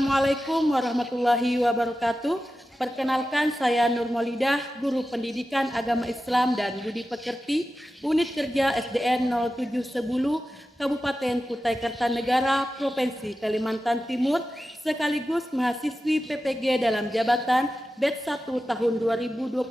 Assalamualaikum warahmatullahi wabarakatuh. Perkenalkan, saya Nur Maulidah, Guru Pendidikan Agama Islam dan Budi Pekerti, Unit Kerja SDN 0710, Kabupaten Kutai Kartanegara, Provinsi Kalimantan Timur, sekaligus mahasiswi PPG dalam jabatan Batch 1 tahun 2023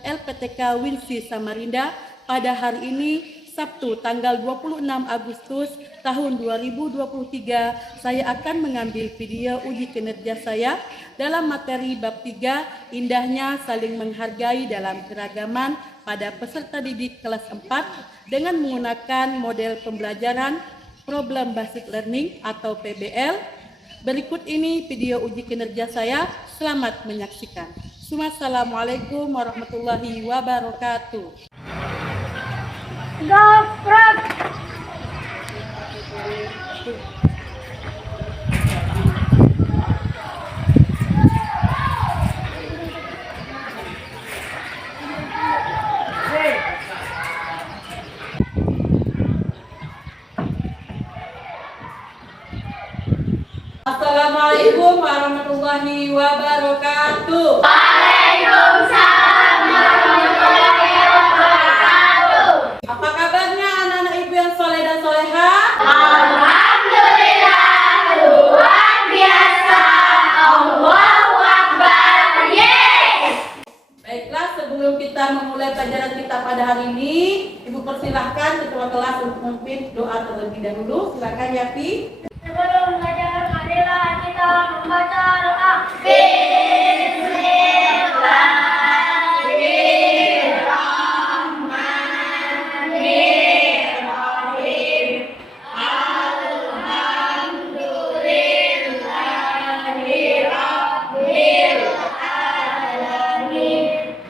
LPTK Winsi Samarinda. Pada hari ini, Sabtu tanggal 26 Agustus tahun 2023, saya akan mengambil video uji kinerja saya dalam materi bab 3, indahnya saling menghargai dalam keragaman pada peserta didik kelas 4 dengan menggunakan model pembelajaran Problem Basic Learning atau PBL. Berikut ini video uji kinerja saya, selamat menyaksikan. Assalamualaikum warahmatullahi wabarakatuh. Goprak. Assalamualaikum warahmatullahi wabarakatuh. Waalaikumsalam warahmatullahi wabarakatuh. Apa kabarnya anak-anak ibu yang soleh dan soleha? Alhamdulillah, luar biasa. Allahu Akbar. Yes. Baiklah, sebelum kita memulai pelajaran kita pada hari ini, ibu persilahkan ketua kelas untuk memimpin doa terlebih dahulu. Silakan ya, Pi. Sebelum belajar, marilah kita membaca doa. Bismillahirrahmanirrahim. Alhamdulillahi Rabbil Alamin.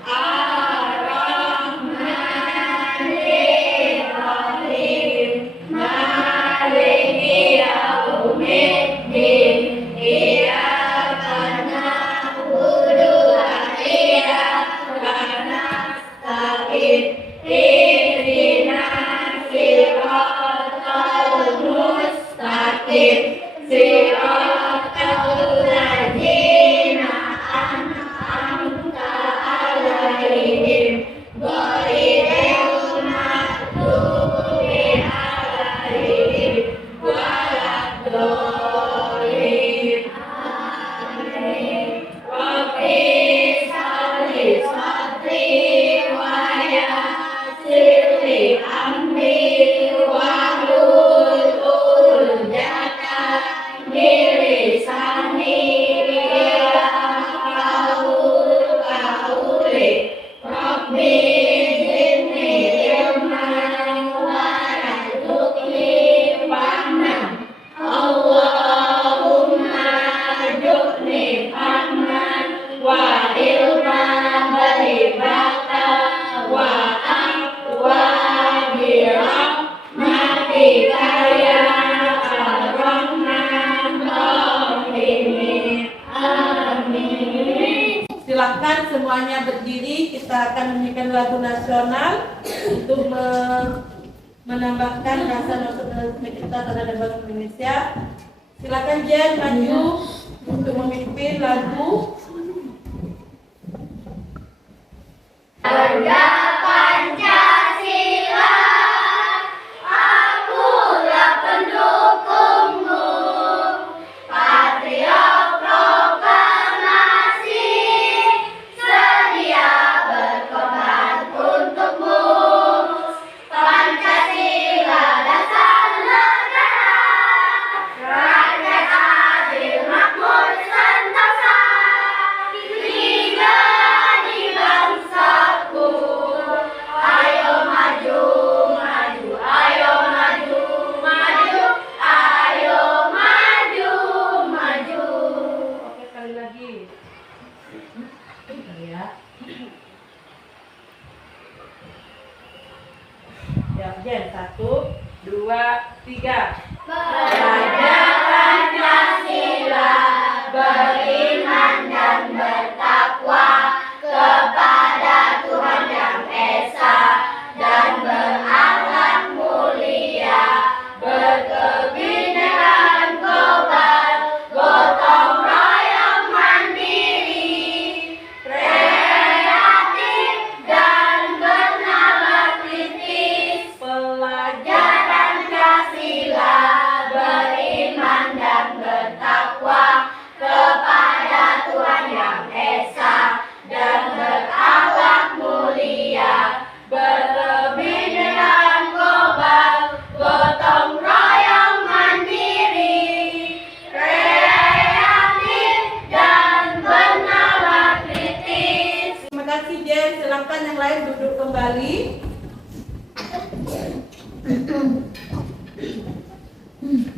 Ar-Rahmanir-Rahim. Maliki yaumiddin. Iyyaka na'budu wa iyyaka nasta'in. Ihdinas siratal mustaqim. Siratal ladzina an'amta 'alaihim ghairil maghdubi 'alaihim waladdallin. Amin. Rabbi shalli sadri wa yassir li amri wahlul 'uqdatam min lisani yafqahu qawli. Rabbi zidni ilman warzuqni fahman. Allahumma rzuqni fahman wa ilman wa hibatan wa aqwa bi rahmatika ya arhamar rahimin. Amin. Silakan semuanya berdiri. Kita akan menyanyikan lagu nasional untuk menambahkan rasa nasionalisme kita terhadap bangsa Indonesia. Silakan Jen maju untuk memimpin lagu. Harga Pancasila, akulah pendukungmu. Patriot proklamasi, sedia berkorban untukmu. Pancasila dasar negara, rakyat adil makmur sentosa.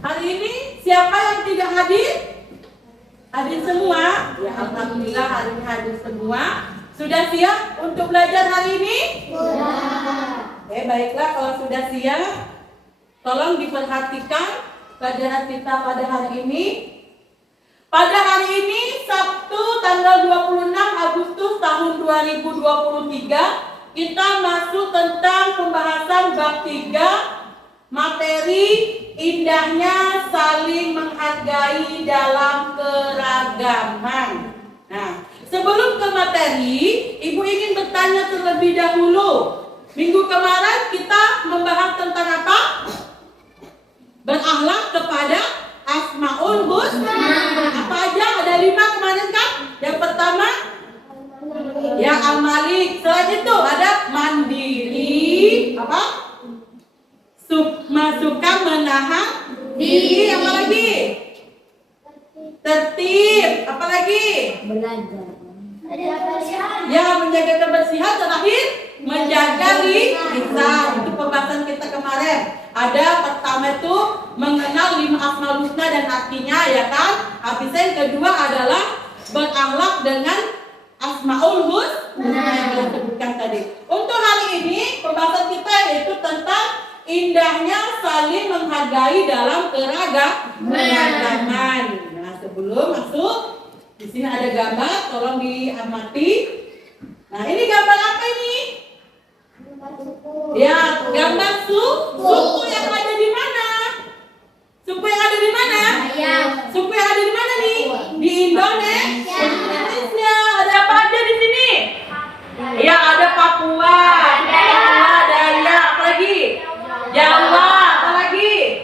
Hari ini siapa yang tidak hadir? Hadir semua? Ya, alhamdulillah hari ini hadir semua. Sudah siap untuk belajar hari ini? Sudah. Baiklah, kalau sudah siap, tolong diperhatikan pelajaran kita pada hari ini. Pada hari ini, Sabtu tanggal 26 Agustus tahun 2023, kita masuk tentang pembahasan bab 3, materi indahnya saling menghargai dalam keragaman. Nah, sebelum ke materi, Ibu ingin bertanya terlebih dahulu. Minggu kemarin kita membahas tentang apa? Berakhlak kepada Asmaul Husna. Apa aja? Ada 5 kemarin kan? Yang pertama, ya Al-Malik. Selain itu ada mandiri, apa? Suka menahan diri. Apa lagi? Tertib. Apa lagi? Belajar. Ya, menjaga kebersihan. Terakhir, menjaga lisan. Itu pembahasan kita kemarin. Ada pertama itu mengenal 5 Asmaul Husna dan artinya, ya kan? Habisnya yang kedua adalah berakhlak dengan Asmaul Husna yang kita sebutkan tadi. Untuk hari ini pembahasan kita yaitu tentang indahnya saling menghargai dalam keragaman. Nah, sebelum masuk, di sini ada gambar, tolong diamati. Nah, ini gambar apa ini? Ya, gambar suku yang ada di mana? Suku yang ada di mana? Suku yang ada di mana nih? Di Indonesia. Ada apa aja di sini? Ya, ada Papua, Dayak, apa lagi? Jawa, apa lagi?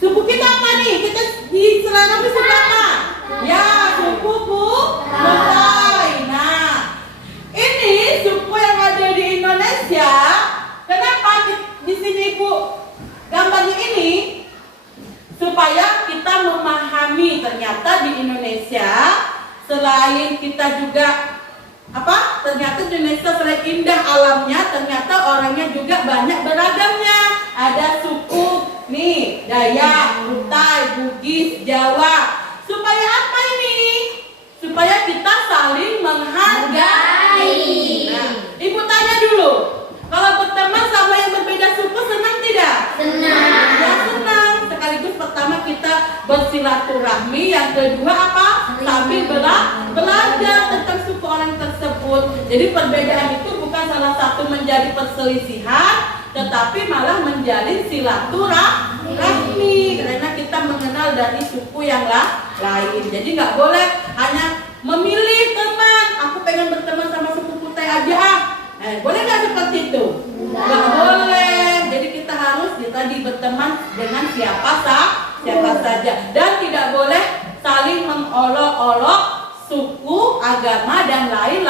Suku kita apa nih? Kita di Selanang itu suku apa? Ya, suku Kutai. Nah, ini suku yang ada di Indonesia. Kenapa di sini Ibu gambarnya ini? Supaya kita memahami ternyata di Indonesia selain kita juga apa? Ternyata di Indonesia selain indah alamnya, ternyata orangnya juga banyak beragamnya. Ada suku nih, Dayak, Kutai, Bugis, Jawa. Supaya apa ini? Supaya kita saling menghargai. Nah, Ibu tanya dulu, kalau berteman sama yang berbeda suku senang tidak? Senang. Ya, senang. Sekaligus pertama kita bersilaturahmi, yang kedua apa? Sambil belajar tentang suku orang tersebut. Jadi perbedaan itu bukan salah satu menjadi perselisihan, tetapi malah menjalin silaturahmi karena kita mengenal dari suku yang lain. Jadi nggak boleh hanya memilih teman. Aku pengen berteman sama suku Kutai aja. Boleh nggak seperti itu? Nggak boleh. Jadi kita harus tadi berteman dengan siapa saja, dan tidak boleh saling mengolok-olok suku, agama dan lain.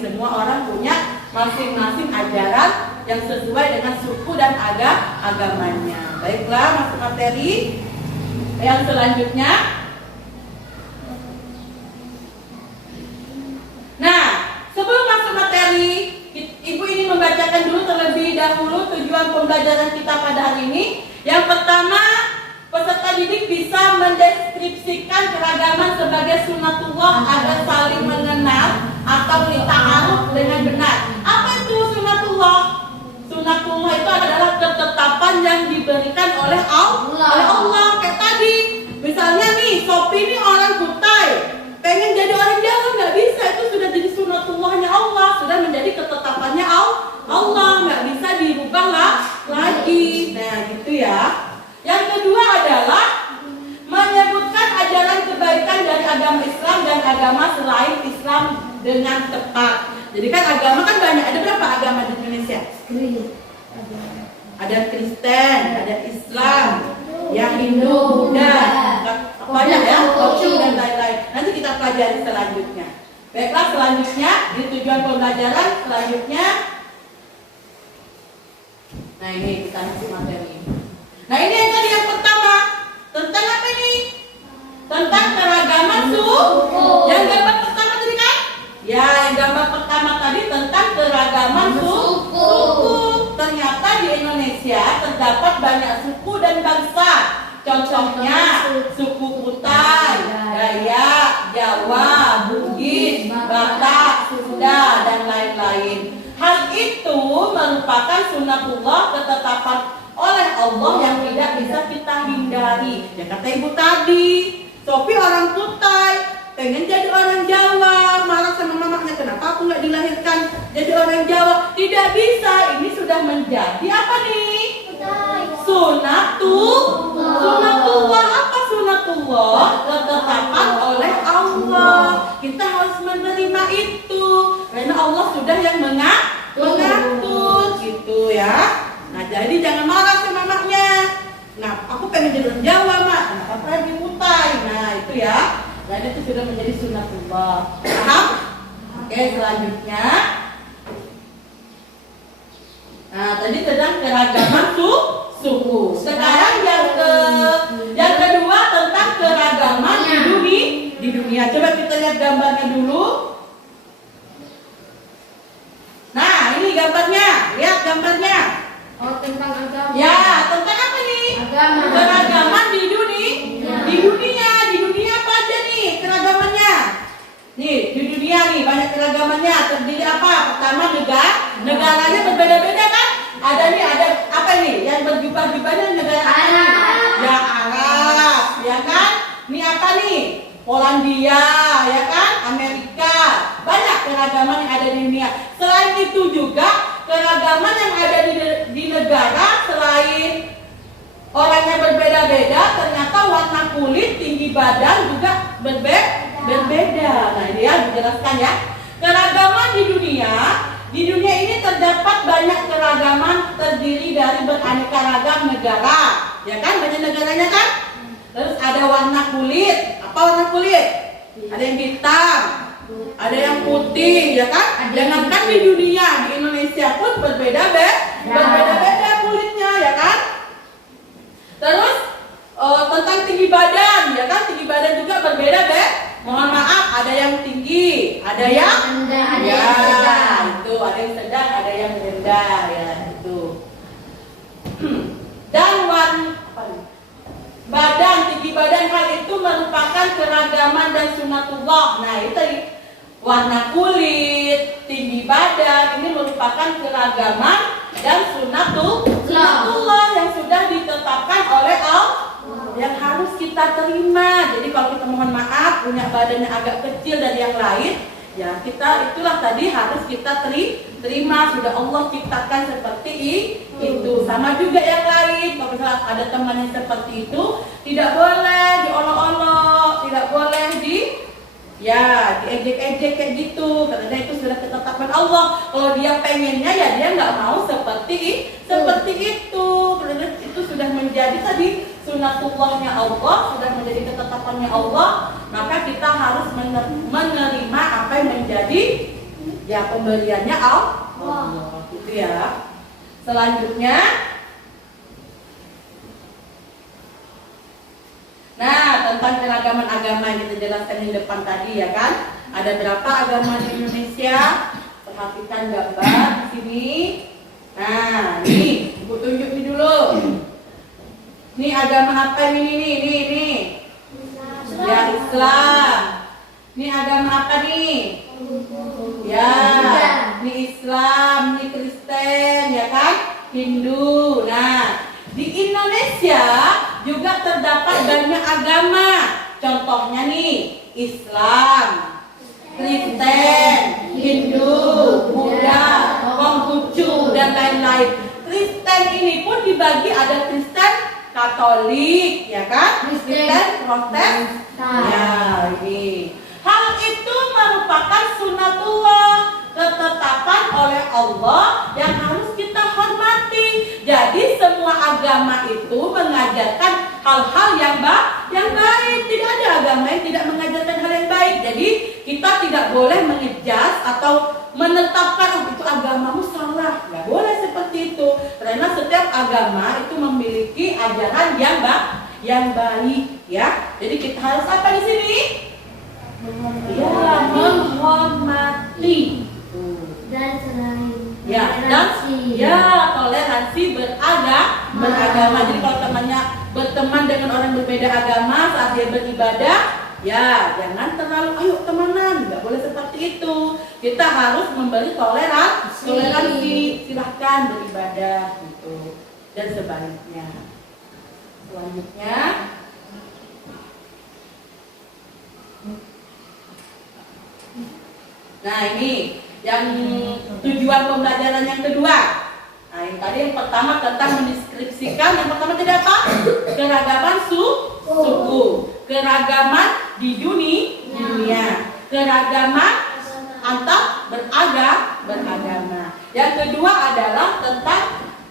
Semua orang punya masing-masing ajaran yang sesuai dengan suku dan agamanya. Baiklah, masuk materi yang selanjutnya. Nah, sebelum masuk materi, Ibu ini membacakan dulu terlebih dahulu tujuan pembelajaran kita pada hari ini. Yang pertama, peserta didik bisa mendeskripsikan keragaman sebagai sunatullah agar saling mengenal atau dita'aruf dengan benar. Apa itu sunatullah? Sunatullah itu adalah ketetapan yang diberikan oleh Allah. Kayak tadi, misalnya nih, Sopi ini orang Kutai, pengen jadi orang Jawa nggak bisa, itu sudah jadi sunatullahnya Allah, sudah menjadi ketetapannya Allah, nggak bisa dirubah lagi. Nah, gitu ya. Yang kedua adalah menyebutkan ajaran kebaikan dari agama Islam dan agama selain Islam dengan tepat. Jadi kan agama kan banyak, ada berapa agama di Indonesia? Ada Kristen, ada Islam, ya Hindu, Buddha, banyak ya, Konghucu dan lain-lain. Nanti kita pelajari selanjutnya. Baiklah, selanjutnya di tujuan pembelajaran selanjutnya. Nah, ini kita masuk materi. Nah, ini yang tadi yang pertama. Tentang apa ini? Tentang keragaman suku. Yang gambar pertama tadi kan? Ya, yang gambar pertama tadi tentang keragaman suku. Ternyata di Indonesia terdapat banyak suku dan bangsa. Contohnya suku Kutai, Dayak, Jawa, Bugis, Batak, Sunda, dan lain-lain. Hal itu merupakan sunatullah, ketetapan oleh Allah yang tidak bisa kita hindari. Ya kata ibu tadi, Sophie orang Kutai, pengen jadi orang Jawa, marah sama mamanya, kenapa aku nggak dilahirkan jadi orang Jawa? Tidak bisa, ini sudah menjadi apa nih? Sunatullah. Apa sunatullah? Ketetapan oleh Allah. Kita harus menerima itu, karena Allah sudah yang mengatur gitu ya. Nah jadi jangan marah sama mamanya. Nah aku pengen jadi orang Jawa mak, kenapa lagi Kutai? Nah itu ya. Dan itu sudah menjadi sunatullah. Paham? Oke, selanjutnya. Nah, tadi tentang keragaman suku. Sekarang yang kedua tentang keragaman di dunia. Coba kita lihat gambarnya dulu. Nah, ini gambarnya. Lihat gambarnya. Oh, tentang agama. Ya, tentang apa nih? Agama. Keragaman di dunia. Di dunia apa aja nih keragamannya? Nih, di dunia nih banyak keragamannya. Terdiri apa? Pertama negaranya berbeda-beda kan? Ada apa nih? Yang berjubah-jubahnya negara apa nih? Ya Arab, ya kan? Ini apa nih? Polandia, ya kan? Amerika. Banyak keragaman yang ada di dunia. Selain itu juga keragaman yang ada di negara, selain orangnya berbeda-beda, ternyata warna kulit, tinggi badan juga berbeda. Nah ini ya dijelaskan ya. Keragaman di dunia ini terdapat banyak keragaman, terdiri dari beraneka ragam negara, ya kan? Banyak negaranya kan? Terus ada warna kulit. Apa warna kulit? Ada yang hitam, ada yang putih, ya kan? Jangankan di dunia, di Indonesia pun berbeda-beda kulitnya, ya kan? Terus tentang tinggi badan, ya kan? Tinggi badan juga berbeda, Mohon maaf, ada yang tinggi, ada yang sedang. itu, ada yang sedang, ada yang rendah, ya itu. Dan tinggi badan hal itu merupakan keragaman dan sunatullah. Nah itu warna kulit, tinggi badan ini merupakan keragaman dan sunatullah yang sudah ditetapkan oleh Allah, yang harus kita terima. Jadi kalau kita mohon maaf punya badannya agak kecil dari yang lain, ya itulah tadi harus kita terima, sudah Allah ciptakan seperti itu. Sama juga yang lain, kalau misalnya ada teman yang seperti itu, tidak boleh diolok-olok, tidak boleh diejek-ejek kayak gitu, karena itu sudah ketetapan Allah. Kalau dia pengennya ya dia nggak mau seperti itu, karena itu sudah menjadi tadi sunatullahnya Allah, sudah menjadi ketetapannya Allah. Maka kita harus menerima apa yang menjadi ya pemberiannya Allah. Gitu ya. Selanjutnya, nah tentang keragaman agama yang kita jelaskan di depan tadi ya kan. Ada berapa agama di Indonesia? Perhatikan gambar di sini. Nah, nih, Ibu tunjuk ini dulu. Ini agama apa ini? Ya Islam. Ini agama apa nih? Ya, ini Islam, ini Kristen, ya kan? Hindu. Nah, di Indonesia juga terdapat banyak agama. Contohnya nih, Islam, Kristen, Hindu, Buddha, Konghucu, dan lain-lain. Kristen ini pun dibagi, ada Kristen Katolik, ya kan? Kristen Protestan. Ya, ini. Hal itu merupakan sunatullah, ketetapan oleh Allah yang harus kita hormati. Jadi semua agama itu mengajarkan hal-hal yang baik. Tidak ada agama yang tidak mengajarkan hal yang baik. Jadi kita tidak boleh mengejudge atau menetapkan itu agamamu salah. Nggak boleh seperti itu. Karena setiap agama itu memiliki ajaran yang baik, ya. Jadi kita harus apa di sini? Ya, menghormati Dan selain toleransi beragama. Jadi kalau temannya berteman dengan orang berbeda agama saat dia beribadah, ya jangan terlalu ayo temanan, nggak boleh seperti itu. Kita harus memberi toleransi, silahkan beribadah gitu dan sebaliknya. Selanjutnya, nah ini yang tujuan pembelajaran yang kedua. Nah yang tadi yang pertama tentang mendeskripsikan, yang pertama tidak apa? Keragaman suku, keragaman di dunia, keragaman antar beragama. Yang kedua adalah tentang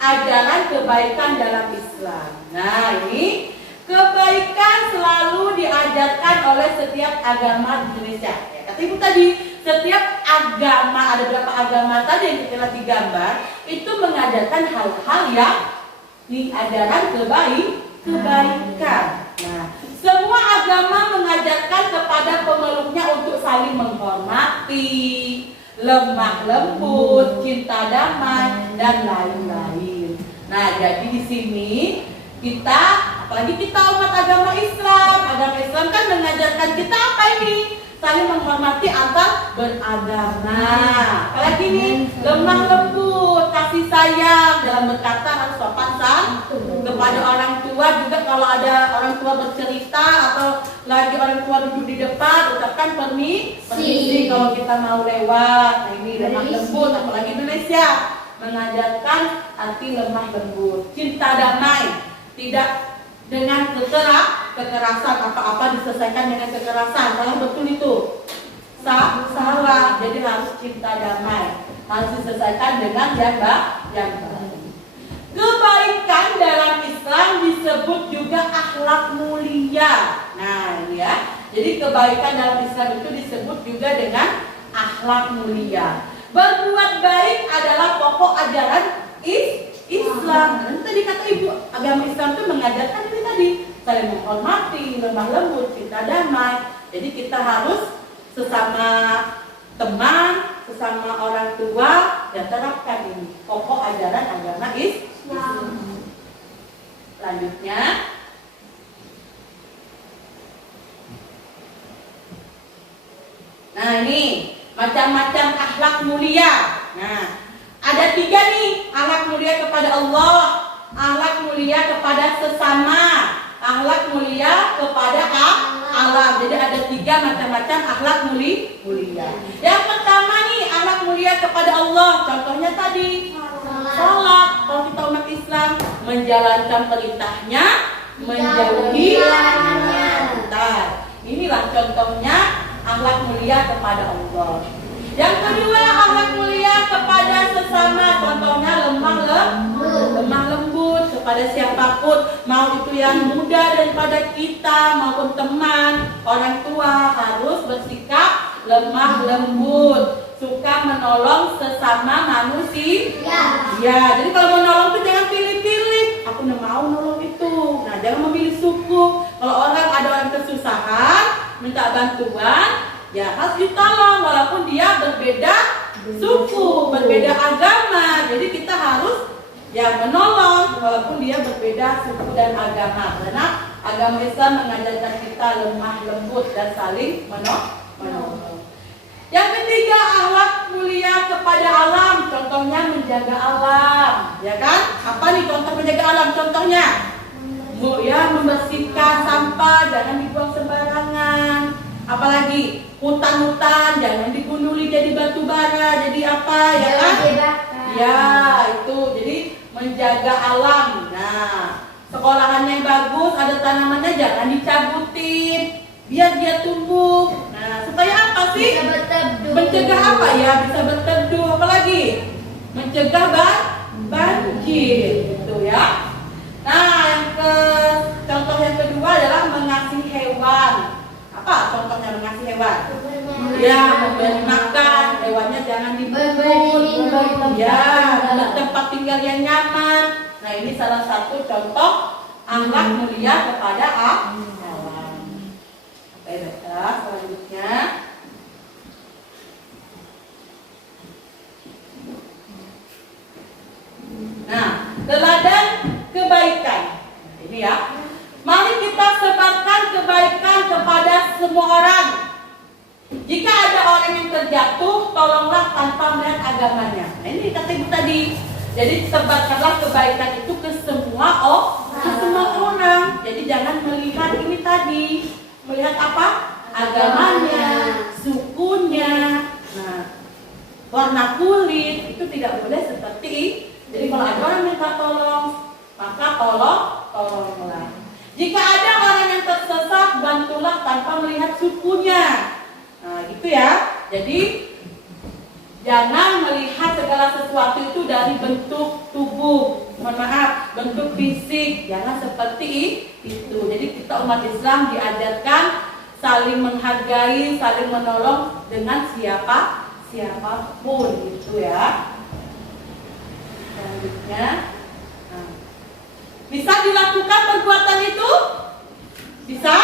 ajaran kebaikan dalam Islam. Nah ini kebaikan selalu diajarkan oleh setiap agama di Indonesia. Ya, kata ibu tadi, setiap agama, ada berapa agama tadi yang kita lihat di gambar, itu mengajarkan hal-hal yang di ajaran kebaikan. Nah, semua agama mengajarkan kepada pemeluknya untuk saling menghormati, lemah lembut, cinta damai, dan lain-lain. Nah, jadi di sini kita, apalagi kita umat agama Islam kan mengajarkan kita apa ini? Saling menghormati antar beragama. Apalagi nih, lemah lembut, kasih sayang, dalam berkata harus sopan kepada orang tua juga. Kalau ada orang tua bercerita atau lagi orang tua duduk di depan, ucapkan permisi kalau kita mau lewat. Nah ini lemah lembut, apalagi Indonesia mengajarkan arti lemah lembut, cinta damai, tidak dengan kekerasan, apa-apa diselesaikan dengan kekerasan. Kalau betul itu salah, jadi harus cinta damai, harus diselesaikan dengan yang baik. Kebaikan dalam Islam disebut juga akhlak mulia. Nah ini ya, jadi kebaikan dalam Islam itu disebut juga dengan akhlak mulia. Berbuat baik adalah pokok ajaran Islam. Dan tadi kata ibu, agama Islam itu mengajarkan ini tadi, saling menghormati, lemah lembut, cinta damai. Jadi kita harus sesama teman, sesama orang tua, dan terapkan ini pokok ajaran agama Islam. Selanjutnya, nah ini macam-macam akhlak mulia. Nah, ada 3 nih, akhlak mulia kepada Allah, akhlak mulia kepada sesama, akhlak mulia kepada alam. Jadi ada 3 macam-macam akhlak mulia. Yang pertama nih, akhlak mulia kepada Allah. Contohnya tadi, salat. Kalau kita umat Islam, menjalankan perintahnya, menjauhi larangannya. Inilah contohnya akhlak mulia kepada Allah. Yang kedua, akhlak mulia kepada sesama. Contohnya lemah lembut kepada siapapun, mau itu yang muda daripada kita maupun teman, orang tua, harus bersikap lemah lembut, suka menolong sesama manusia. Ya, jadi kalau menolong itu jangan pilih-pilih. Aku nggak mau nolong itu. Nah, jangan memilih suku. Kalau ada orang kesusahan, minta bantuan, ya harus ditolong walaupun dia berbeda suku, berbeda agama. Jadi kita harus ya menolong walaupun dia berbeda suku dan agama. Karena agama Islam mengajarkan kita lemah lembut dan saling menolong. Yang ketiga, akhlak mulia kepada alam. Contohnya menjaga alam, ya kan? Apa nih contoh menjaga alam? Contohnya, ya membersihkan sampah, jangan dibuang sembarangan. Apalagi hutan-hutan jangan digunduli jadi batu bara, jadi apa ya kan? Ya itu, jadi menjaga alam. Nah, sekolahan yang bagus, ada tanamannya jangan dicabutin, biar dia tumbuh. Nah, supaya apa sih? Mencegah apa ya? Bisa berteduh. Apalagi mencegah banjir, gitu ya. Nah, contoh yang kedua adalah mengasihi hewan. Apa contohnya mengasihi hewan? Ya, memberi makan, hewannya jangan diburu. Ya, tempat tinggal yang nyaman. Nah, ini salah satu contoh akhlak mulia kepada hewan. Oke, baiklah, selanjutnya. Nah, teladan kebaikan. Ini ya. semua orang. Jika ada orang yang terjatuh, tolonglah tanpa melihat agamanya. Nah, ini kata ibu tadi. Jadi sebarkanlah kebaikan itu ke semua orang. Jadi jangan melihat ini tadi. Melihat apa? Agamanya, sukunya, nah, warna kulit, itu tidak boleh seperti. Jadi kalau ada orang minta tolong, maka tolonglah. Jika ada orang yang tersesat, bantulah tanpa melihat sukunya. Nah, gitu ya. Jadi jangan melihat segala sesuatu itu dari bentuk tubuh, mohon maaf, bentuk fisik. Jangan seperti itu. Jadi kita umat Islam diajarkan saling menghargai, saling menolong dengan siapapun, gitu ya. Selanjutnya, nah, bisa dilakukan perbuatan itu? Bisa?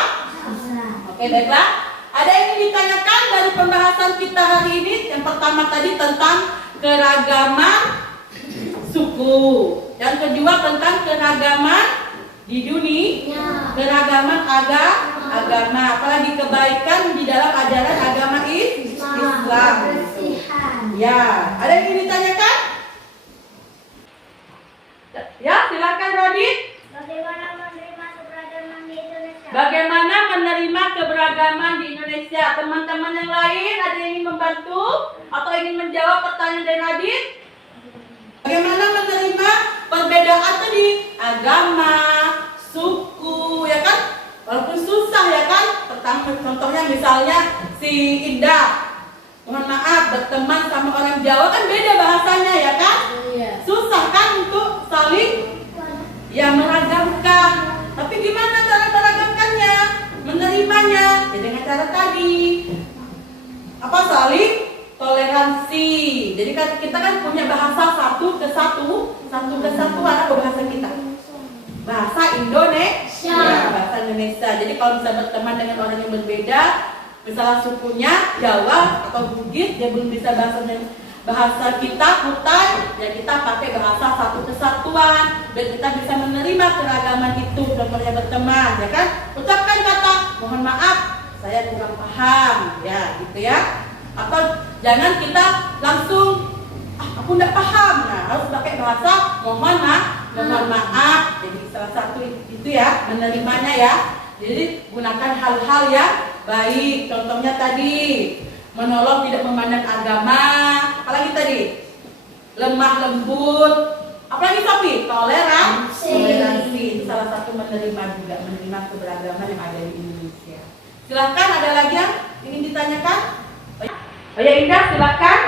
Oke, baiklah. Ada yang ingin ditanyakan dari pembahasan kita hari ini? Yang pertama tadi tentang keragaman suku. Yang kedua tentang keragaman di dunia, keragaman agama, apalagi kebaikan di dalam ajaran agama Islam. Ya, ada yang ingin ditanyakan? Ya, silakan Rodit. Bagaimana menerima keberagaman di Indonesia? Teman-teman yang lain ada yang ingin membantu atau ingin menjawab pertanyaan dari Radit? Bagaimana menerima perbedaan tadi? Agama, suku, ya kan? Walaupun susah, ya kan? Pertama, contohnya misalnya si Indah, mohon maaf, berteman sama orang Jawa kan beda bahasanya, ya kan? Susah kan untuk saling ya meragamkan. Tapi gimana cara meragamkannya? Menerimanya? Ya dengan cara tadi. Apa? Saling toleransi. Jadi kan kita kan punya bahasa satu kesatuan apa bahasa kita? Bahasa Indonesia. Ya, bahasa Indonesia. Jadi kalau bisa berteman dengan orang yang berbeda, misalnya sukunya Jawa atau Bugis, dia belum bisa bahasa kita Kutai, ya kita pakai bahasa satu kesatuan biar kita bisa menerima keragaman itu. Contohnya berteman, ya kan? Ucapkan kata mohon maaf saya kurang paham, ya gitu ya. Atau jangan kita langsung aku tidak paham, nah harus pakai bahasa mohon maaf. Jadi salah satu itu ya menerimanya ya. Jadi gunakan hal-hal yang baik. Contohnya tadi menolong tidak memandang agama, apalagi tadi lemah lembut, apalagi Sofi toleransi. Itu salah satu menerima keberagaman yang ada di Indonesia. Silakan, ada lagi yang ingin ditanyakan? Oh ya Indah, silakan.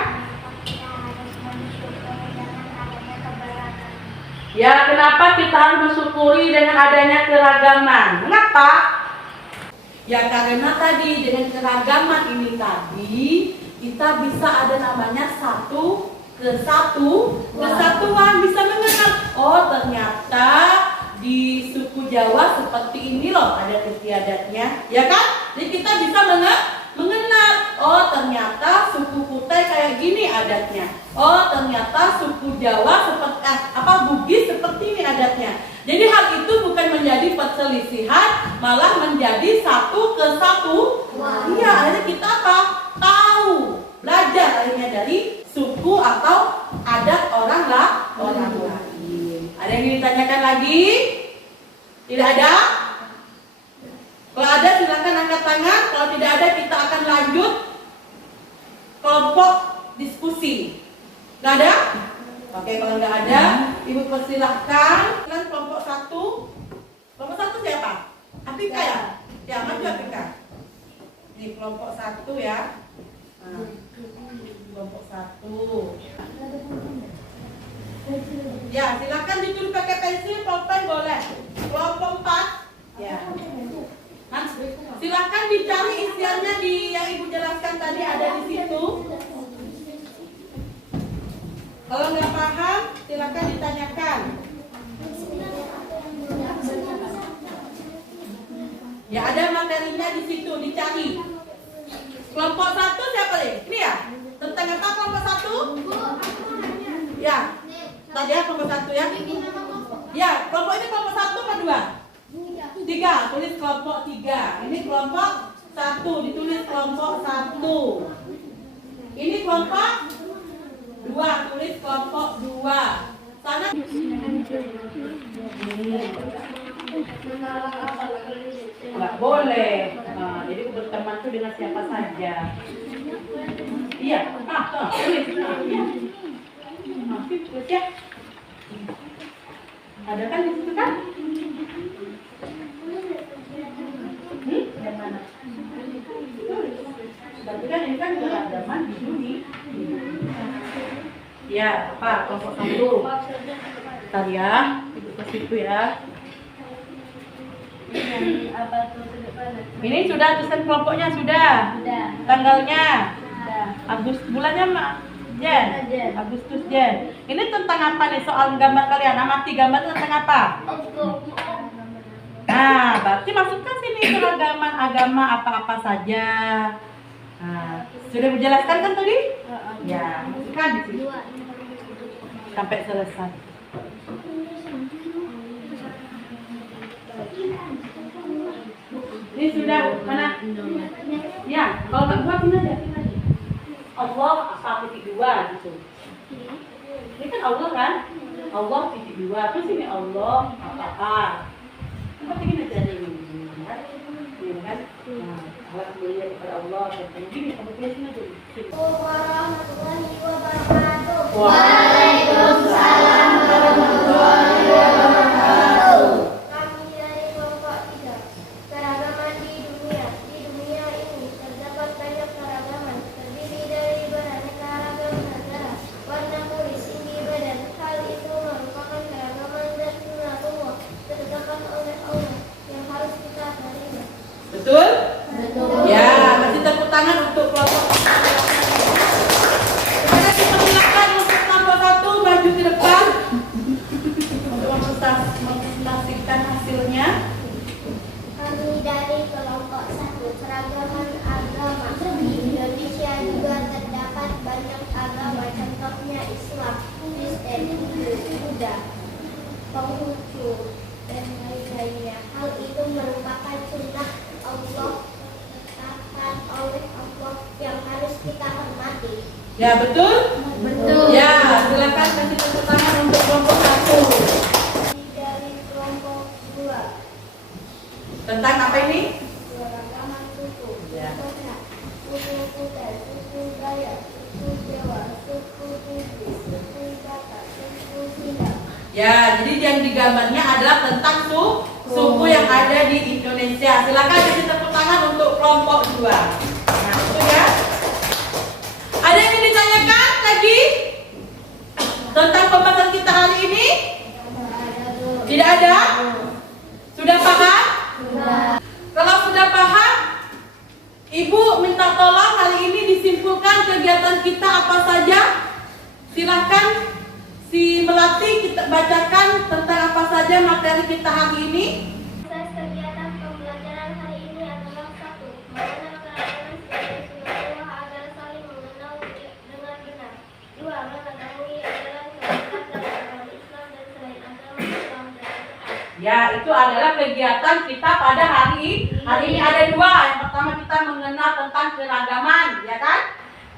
Ya, kenapa kita harus mensyukuri dengan adanya keragaman? Mengapa? Ya karena tadi dengan keragaman ini tadi kita bisa ada namanya kesatuan, bisa mengenal. Oh ternyata di suku Jawa seperti ini loh adat istiadatnya, ya kan? Jadi kita bisa mengenal. Oh ternyata suku Kutai kayak gini adatnya. Oh ternyata suku Jawa seperti Bugis seperti ini adatnya. Jadi hal itu bukan menjadi perselisihan, malah menjadi satu kesatuan. Iya, akhirnya kita apa? Tahu, belajar akhirnya dari suku atau adat orang lain. Ada yang ingin ditanyakan lagi? Tidak ada? Kalau ada silakan angkat tangan. Kalau tidak ada kita akan lanjut kelompok diskusi. Nggak ada? Oke, kalau nggak ada, Ibu persilahkan. Kelompok 1. Kelompok 1 siapa? Apika ya? Ya, maju Apika. Ini kelompok 1 ya. Nah, kelompok 1. Ya, silakan ditulis pakai pensil, pulpen boleh. Kelompok 4. Ya. Nah, silakan dicari isiannya di yang Ibu jelaskan tadi ada di situ. Kalau nggak paham, silakan ditanyakan. Ya ada materinya di situ, dicari. Kelompok 1 siapa nih? Ini ya? Tentang apa kelompok 1? Ya. Tadi ya kelompok 1 ya? Ya, kelompok ini kelompok 1 apa 2? 3, tulis kelompok 3. Ini kelompok 1, ditulis kelompok 1. Ini kelompok 2, tulis kelompok 2. Sana nggak boleh. Nah, jadi berteman tuh dengan siapa saja. Iya, tulis. Tulis ya. Ada kan di situ kan? Yang mana? Tapi kan ini kan keragaman di dunia. Ya, apa? Kelompok 1. Bentar ya, itu ke situ ya. Ini sudah tulisan kelompoknya sudah. Tanggalnya. Bulannya Jen. Agustus Jen. Ini tentang apa nih soal gambar kalian? Amati gambar itu tentang apa? Nah, berarti masukkan sini keragaman agama apa-apa saja. Nah, sudah dijelaskan kan tadi? Ya, masukkan di sini sampai selesai. Ini sudah mana? Ya, kalau nggak buat ini aja. Allah apa titik 2 gitu. Ini kan Allah kan? Allah titik 2. Terus ini Allah apa? Coba begini aja ini kan? Nah, alhamdulillah kepada Allah dan gini kamu tulisin aja. Warahmatullahi wabarakatuh. Waalaikumsalam warahmatullahi wabarakatuh. Kami dari kelompok 3. Keragaman di dunia. Di dunia ini terdapat banyak keragaman, terdiri dari beraneka ragam negara, warna kulit, tinggi badan. Hal itu merupakan keragaman dan sunatullah ditetapkan oleh Allah yang harus kita terima. Betul? Ya, masih tepuk tangan untuk kelompok. Sekarang kita silakan untuk kelompok 1 maju ke depan untuk mempresentasikan hasilnya. Kami dari kelompok 1 keragaman agama. Di Indonesia juga terdapat banyak agama, contohnya Islam, Kristen, Hindu, Buddha, Konghucu, dan lain-lainnya. Hal itu merupakan sunnah Allah ditetapkan oleh Allah yang harus kita hormati. Ya, betul? Betul. Ya, silakan kasih tepuk tangan untuk kelompok 1. Dari kelompok 2 Tentang apa ini? keragaman suku. Ya. Contohnya suku Kutai, suku Dayak, suku Jawa, suku Bugis, suku Batak, suku Sunda. Ya, jadi yang digambarnya adalah tentang suku yang ada di Indonesia. Silakan kasih tepuk tangan untuk kelompok 2. Nah, itu ya. Ada yang ingin ditanyakan lagi tentang pembahasan kita hari ini? Tidak ada? Sudah paham? Kalau sudah paham, Ibu minta tolong hari ini disimpulkan kegiatan kita apa saja. Silakan si Melati kita bacakan tentang apa saja materi kita hari ini. Proses kegiatan pembelajaran hari ini adalah 1. Mengenal keragaman sebagai sunatullah agar saling mengenal dengan benar. 2. Mengetahui ajaran kebenaran dari agama Islam dan selain agama Islam dan Al-Quran. Ya, itu adalah kegiatan kita pada hari ini ada 2. Yang pertama kita mengenal tentang keragaman, ya kan?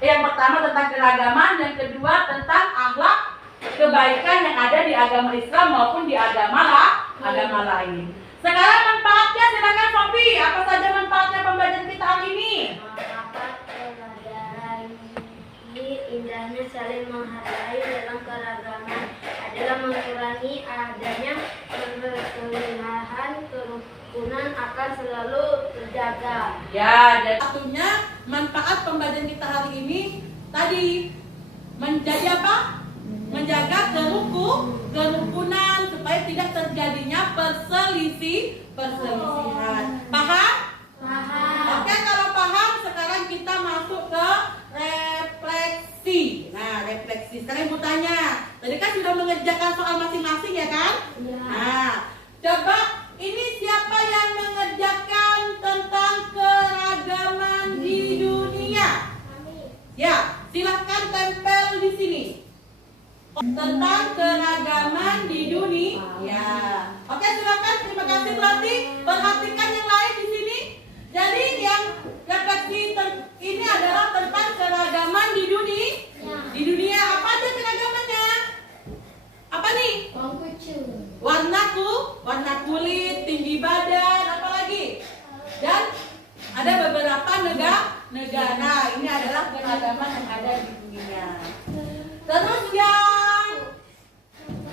Yang pertama tentang keragaman, yang kedua tentang akhlak kebaikan yang ada di agama Islam maupun di agama lain. Sekarang manfaatnya, silakan Sofi. Apa saja manfaatnya pembelajaran kita hari ini? Manfaat pelajaran ini indahnya saling menghargai dalam keragaman adalah mengurangi adanya perselisihan, kerukunan akan selalu terjaga. Ya, dan satunya manfaat pembelajaran kita hari ini tadi menjadi apa? Menjaga kerukunan supaya tidak terjadinya perselisihan. Paham? Paham. Oke, kalau paham sekarang kita masuk ke refleksi. Nah, refleksi. Sekarang Ibu tanya. Tadi kan sudah mengerjakan soal masing-masing ya kan? Ya. Nah, coba ini siapa yang mengerjakan tentang keragaman di dunia? Ya, silahkan tempel di sini. Tentang keragaman di dunia. Ya. Oke, silakan. Terima kasih pelatih. Perhatikan keragaman yang ada di dunia. Terus yang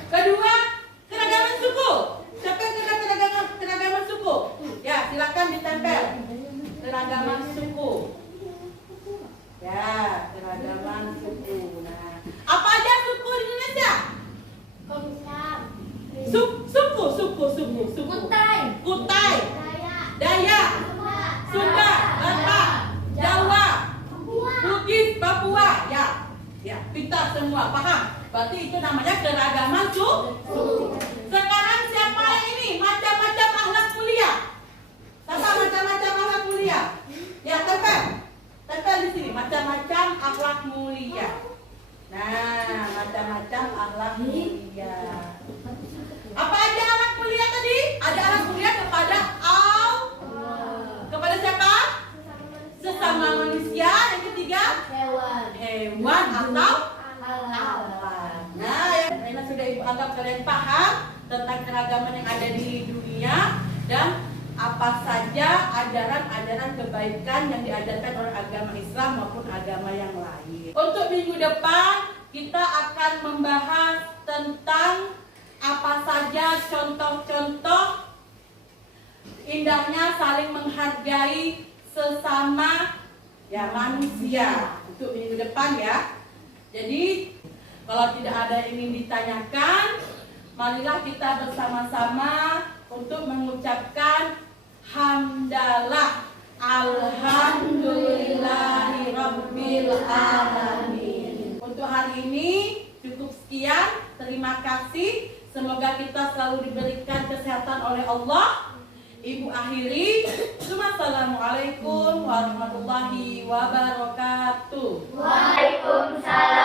kedua, keragaman suku. Siapa yang suka keragaman suku? Ya, silakan ditempel. Keragaman suku. Ya, keragaman suku. Nah, apa aja suku di Indonesia? Suku. Kutai, Dayak, Sunda, Batak, Jawa, Bugis, Papua. Ya, kita semua paham. Berarti itu namanya keragaman suku. Sekarang siapa yang ini? Macam-macam akhlak mulia. Siapa macam-macam akhlak mulia? Ya, tempel di sini. Macam-macam akhlak mulia. Nah, macam-macam akhlak mulia. Apa aja akhlak mulia tadi? Ada akhlak mulia kepada kepada siapa? Sesama manusia. Yang ketiga, hewan atau alam. Nah, yang sudah ibu anggap kalian paham tentang keragaman yang ada di dunia dan apa saja ajaran-ajaran kebaikan yang diajarkan oleh agama Islam maupun agama yang lain. Untuk minggu depan kita akan membahas tentang apa saja contoh-contoh indahnya saling menghargai sesama manusia. Untuk minggu depan ya. Jadi kalau tidak ada yang ingin ditanyakan, marilah kita bersama-sama untuk mengucapkan hamdalah alhamdulillahirabbil alamin. Untuk hari ini cukup sekian. Terima kasih. Semoga kita selalu diberikan kesehatan oleh Allah. Ibu akhiri. Assalamualaikum warahmatullahi wabarakatuh. Waalaikumsalam.